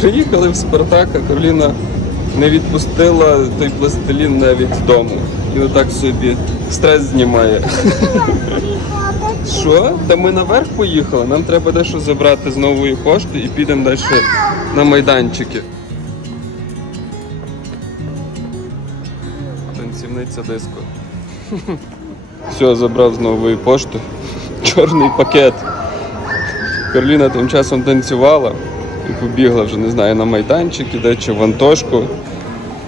Приїхали в Спартак, а Кароліна не відпустила той пластилін навіть з дому. І отак собі стрес знімає. Що? Та ми наверх поїхали. Нам треба дещо забрати з нової пошти і підемо далі на майданчики. Танцівниця диско. Все, забрав з нової пошти. Чорний пакет. Кароліна тим часом танцювала і побігла вже, не знаю, на майданчик, іде чи в Антошку.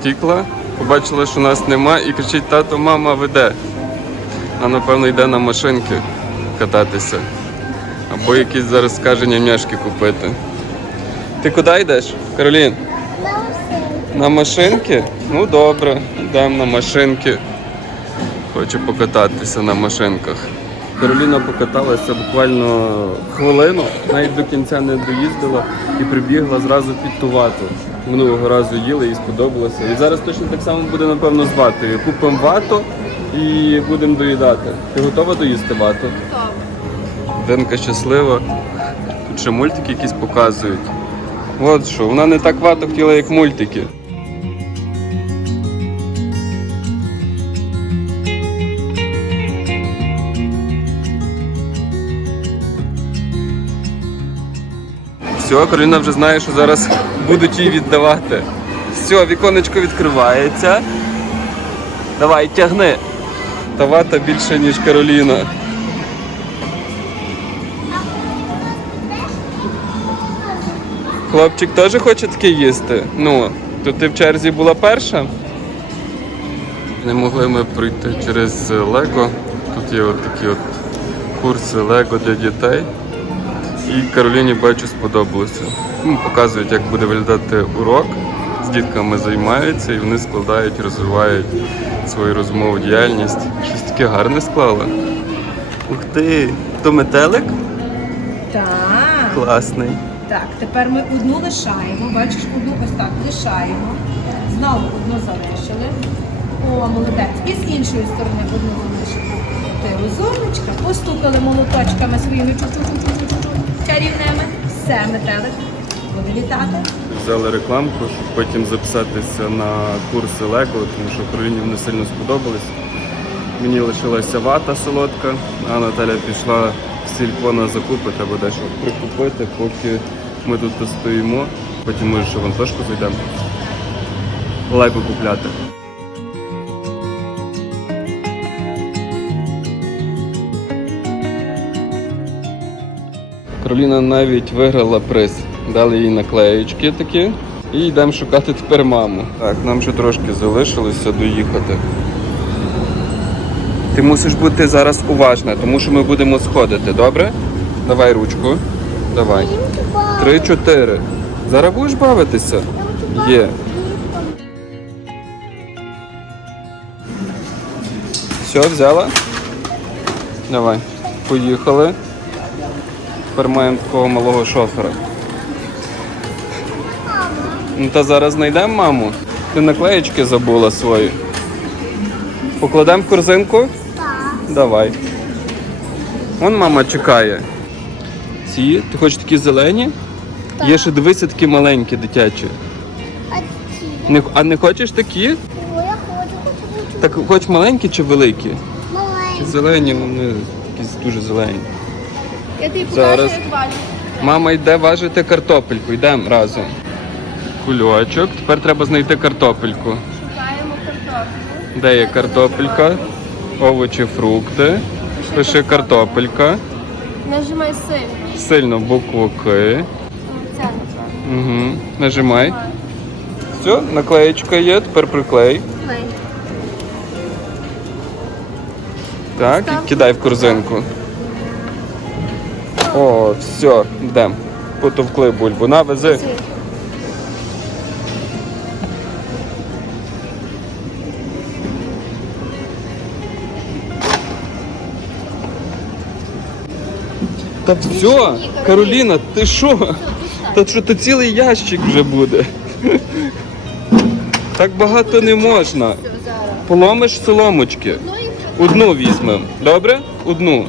Тікла, побачила, що нас нема, і кричить, тато, мама веде. А напевно йде на машинки кататися. Або якісь зараз скаже нямняшки купити. Ти куди йдеш, Каролін? На машинки? Ну добре, йдемо на машинки. Хочу покататися на машинках. Кароліна покаталася буквально хвилину, навіть до кінця не доїздила і прибігла зразу під ту вату. Минулого разу їли і сподобалося. І зараз точно так само буде, напевно, з ватою. Купимо вату і будемо доїдати. Ти готова доїсти вату? Денка щаслива. Тут ще мультики якісь показують. От що, вона не так вату хотіла, як мультики. Все, Кароліна вже знає, що зараз будуть їй віддавати. Все, віконечко відкривається. Давай, тягни. Та вата більше, ніж Кароліна. Хлопчик теж хоче таке їсти. Ну, то ти в черзі була перша. Не могли ми пройти через Лего. Тут є от такі от курси Лего для дітей. І Кароліні бачу сподобалося. Ну, показують, як буде виглядати урок. З дітками займаються і вони складають, розвивають свою розмову діяльність. Щось таке гарне склали. Ух ти! То метелик? Так. Класний. Так, тепер ми одну лишаємо. Бачиш, одну ось так лишаємо. Знову одну залишили. О, молодець. І з іншої сторони одну залишили. Ти розумничка. Постукали молоточками своїми чу-чу-чу-чу-чу чарівними. Все, метелик. Буде літати. Взяли рекламку, щоб потім записатися на курси Лего, тому що Кароліні вони сильно сподобались. Мені лишилася вата солодка, а Наталя пішла в сільпо на закупи, треба дещо прикупити, поки ми тут стоїмо. Потім може ще в Антошку зайдемо. Лего купляти. Кароліна навіть виграла приз. Дали їй наклеєчки такі. І йдемо шукати тепер маму. Так, нам ще трошки залишилося доїхати. Ти мусиш бути зараз уважна, тому що ми будемо сходити, добре? Давай ручку. Давай. Три-чотири. Зараз будеш бавитися? Є. Все, взяла? Давай. Поїхали. Тепер маємо такого малого шофера. Ну та зараз знайдемо маму. Ти наклеєчки забула свої. Покладемо в корзинку? Так. Давай. Вон мама чекає. Ці, ти хочеш такі зелені? Є ще дивися такі маленькі дитячі. А ці? Не, а не хочеш такі? О, я хочу, хочу. Так хоч маленькі чи великі? Чи зелені, вони якісь дуже зелені. Я тобі Зараз. як валю. Мама йде важити картопельку, йдемо разом. Кульочок. Тепер треба знайти картопельку. Шукаємо картоплю. Де є картопелька? Овочі, фрукти. Пиши картопелька. Нажимай сильно. Сильно букву К. Угу. Нажимай. Все, наклеєчка є, тепер приклей. Клей. Так, і кидай в корзинку. О, все, йдемо. Потовкли бульбу. На, вези. Та все, Кароліна, ти що? Та що то цілий ящик вже буде. Так багато не можна. Поломиш соломочки. Ну. Одну візьмемо. Добре? Одну.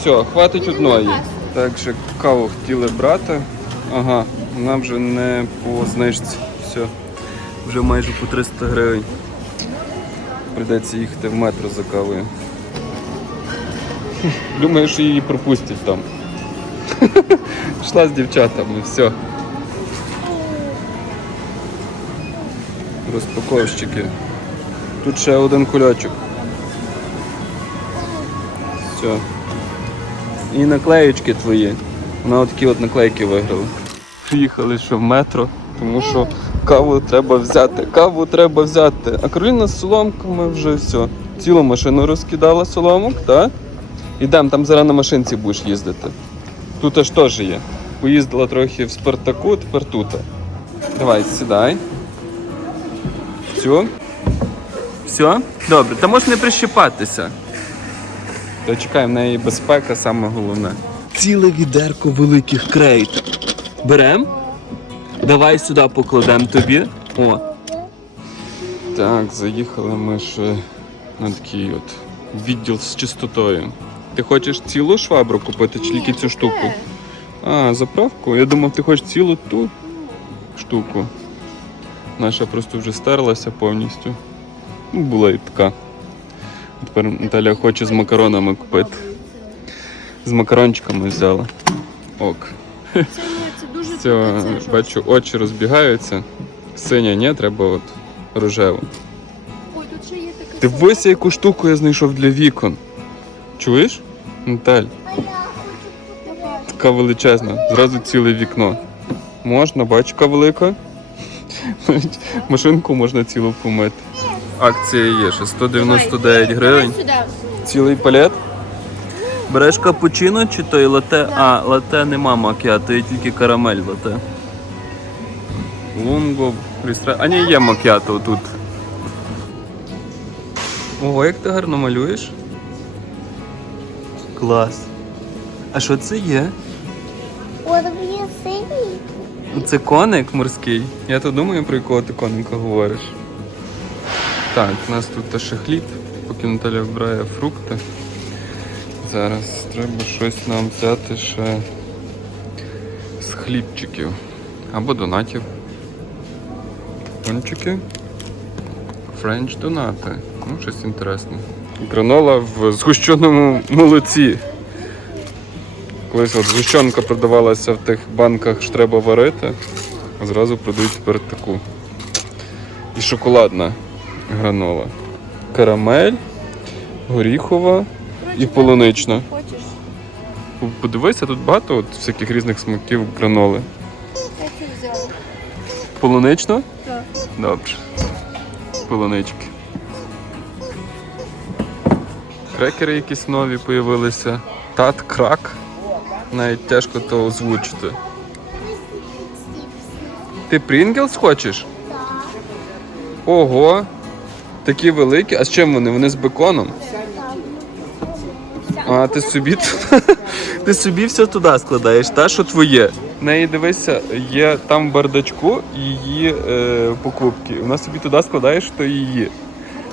Все, хватить одної. Так, ще каву хотіли брати. Ага. Вона вже не по знижці. Все. Вже майже по 300 гривень. Прийдеться їхати в метро за кавою. Думаю, що її пропустять там. Пішла з дівчатами, все. Розпаковщики. Тут ще один кульочок. Все. І наклеєчки твої. Вона от такі от наклейки виграла. Приїхали ще в метро, тому що каву треба взяти. Каву треба взяти. А Кароліна з соломками вже все. Цілу машину розкидала соломок, так? Ідемо, там зараз на машинці будеш їздити. Тут аж теж є. Поїздила трохи в Спартаку, тепер тут. Давай, сідай. Все. Все? Добре, та можеш не прищепатися. Та чекай, в неї безпека саме головне. Ціле відерко великих крейт. Берем? Давай сюди покладемо тобі. О. Так, заїхали ми ще на такий от відділ з чистотою. Ти хочеш цілу швабру купити чи тільки цю штуку? А, заправку? Я думав, ти хочеш цілу ту штуку. Наша просто вже стерлася повністю. Ну, була і така. Тепер Наталя хоче з макаронами купити. З макарончиками взяла. Ок. Це це дуже Все, бачу, очі розбігаються. Синя, ні, треба от рожеву. Ой, тут ще є така. Дивися, яку штуку я знайшов для вікон. Чуєш? Наталь, така величезна, зразу ціле вікно. Можна, бачка велика. Машинку можна цілу помити. Акція є ще 199 гривень. Цілий палет. Береш капучино чи той лате? А, лате нема макіато, є тільки карамель лате. Лунго, пристра... А ні, є макіато тут. Ого, як ти гарно малюєш. Клас. А що це є? Це коник морський. Я то думаю, про якого ти коника говориш. Так, у нас тут ще хліб, поки Наталя вбирає фрукти. Зараз треба щось нам взяти ще з хлібчиків. Або донатів. Пончики. Френч донати. Ну, щось інтересне. Гранола в згущеному молоці. Колись от згущенка продавалася в тих банках, що треба варити, а зразу продають тепер таку. І шоколадна гранола. Карамель, горіхова і полунична. Хочеш? Подивися, тут багато от всяких різних смаків граноли. Я це взяла. Полунична? Так. Добре. Полунички. Крекери якісь нові появилися. Тат крак. Навіть тяжко то озвучити. Ти Прінглс хочеш? Так. Ого. Такі великі. А з чим вони? Вони з беконом? А ти собі ти собі все туди складаєш, та що твоє. В неї дивися, є там в бардачку її е, покупки. Вона собі туди складає, що її.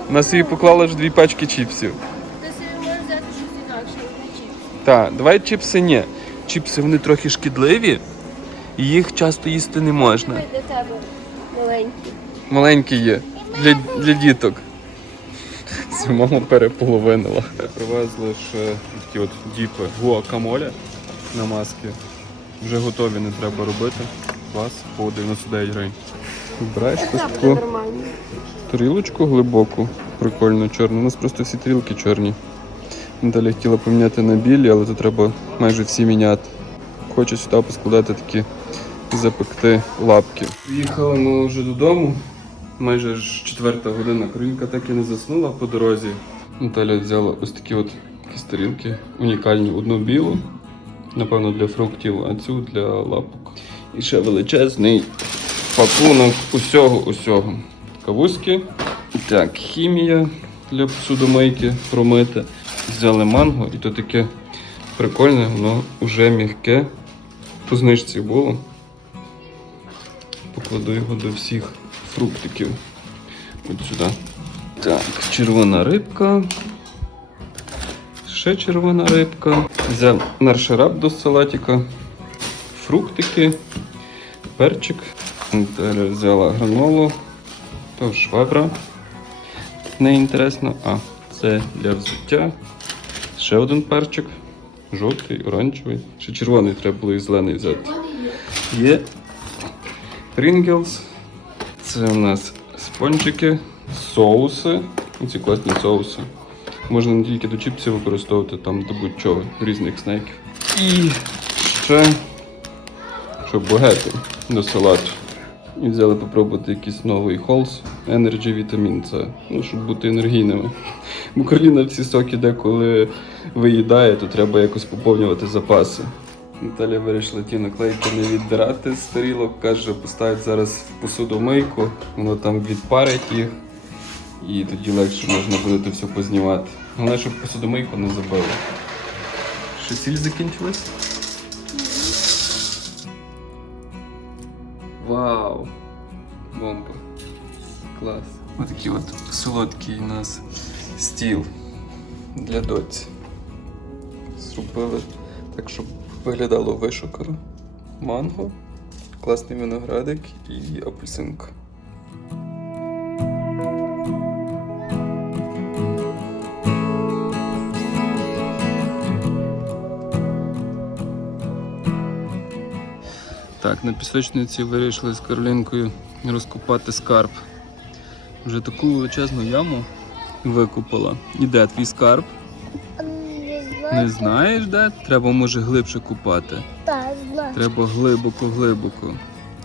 Вона собі поклала ж дві пачки чіпсів. Ти собі можеш взяти щось інакше, не чіпси. Так, давай чіпси ні. Чіпси вони трохи шкідливі, і їх часто їсти не можна. Для тебе маленький. Маленькі є. Для, для діток. Це мама переполовинила. Привезли ще такі от діпи гуакамоле на маски. Вже готові, не треба робити. Клас, по 99 гривень. Вибираєш таку тарілочку глибоку, прикольно чорну. У нас просто всі тарілки чорні. Наталя хотіла поміняти на білі, але то треба майже всі міняти. Хочу сюди поскладати такі запекти лапки. Їхали ми вже додому. Майже ж четверта година. Каролінка так і не заснула по дорозі. Наталя взяла ось такі от тарілки, унікальні. Одну білу, напевно, для фруктів, а цю для лапок. І ще величезний пакунок усього усього. Кавузки. Так, хімія для посудомийки промити. Взяли манго, і то таке прикольне, воно вже м'яке. По знижці було. Покладу його до всіх фруктиків. От сюди. Так, червона рибка. Ще червона рибка. Взяв наршарап до салатика. Фруктики. перчик. Наталя взяла гранолу. То швабра. Не інтересно. А, це для взуття. Ще один перчик. Жовтий, оранжевий. Ще червоний треба було і зелений взяти. Є Pringles. Це у нас спончики, соуси. Ці класні соуси. Можна не тільки до чіпсів використовувати, там до будь-чого, різних снеків. І ще що багети до салату. І взяли попробувати якийсь новий Halls Energy Vitamin C, ну, щоб бути енергійними. Бо Карліна всі соки деколи виїдає, то треба якось поповнювати запаси. Наталя вирішила ті наклейки не віддирати з тарілок, каже, поставить зараз в посудомийку, воно там відпарить їх, і тоді легше можна буде це все познімати. Головне, щоб посудомийку не забили. Що сіль закінчилась? Вау! Бомба! Клас! Отакий от солодкий у нас стіл для доці. Зробили так, щоб виглядало вишукано. Манго, класний виноградик і апельсинка. Так, на пісочниці вирішили з Каролінкою розкопати скарб. Вже таку величезну яму викопала. І де твій скарб? Не знаєш де? Треба може глибше купати. Так, знаю. Треба глибоко-глибоко.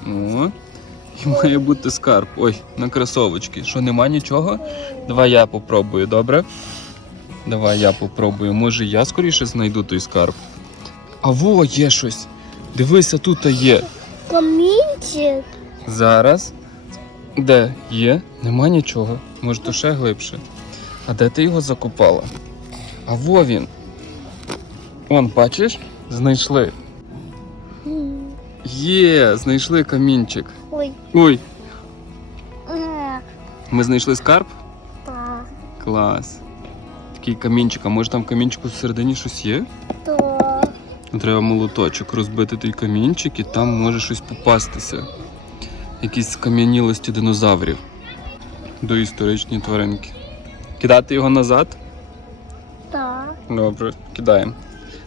О. І має бути скарб. Ой, на кросовочки. Що нема нічого? Давай я попробую, добре? Давай я попробую. Може я скоріше знайду той скарб. А во, є щось. Дивися, тут є. Камінчик. Зараз. Де є? Нема нічого. Може, то ще глибше. А де ти його закопала? А во він. Он, бачиш? Знайшли. Є, знайшли камінчик. Ой. Ой, Е, ми знайшли скарб? Так. Клас. Такий камінчик, а може там камінчику всередині щось є? Ну, Треба молоточок розбити той камінчик і там може щось попастися. Якісь скам'янілості динозаврів. Доісторичні тваринки. Кидати його назад? Так. Добре, кидаємо.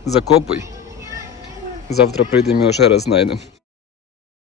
Закопуй. Завтра прийдемо його ще раз знайдемо.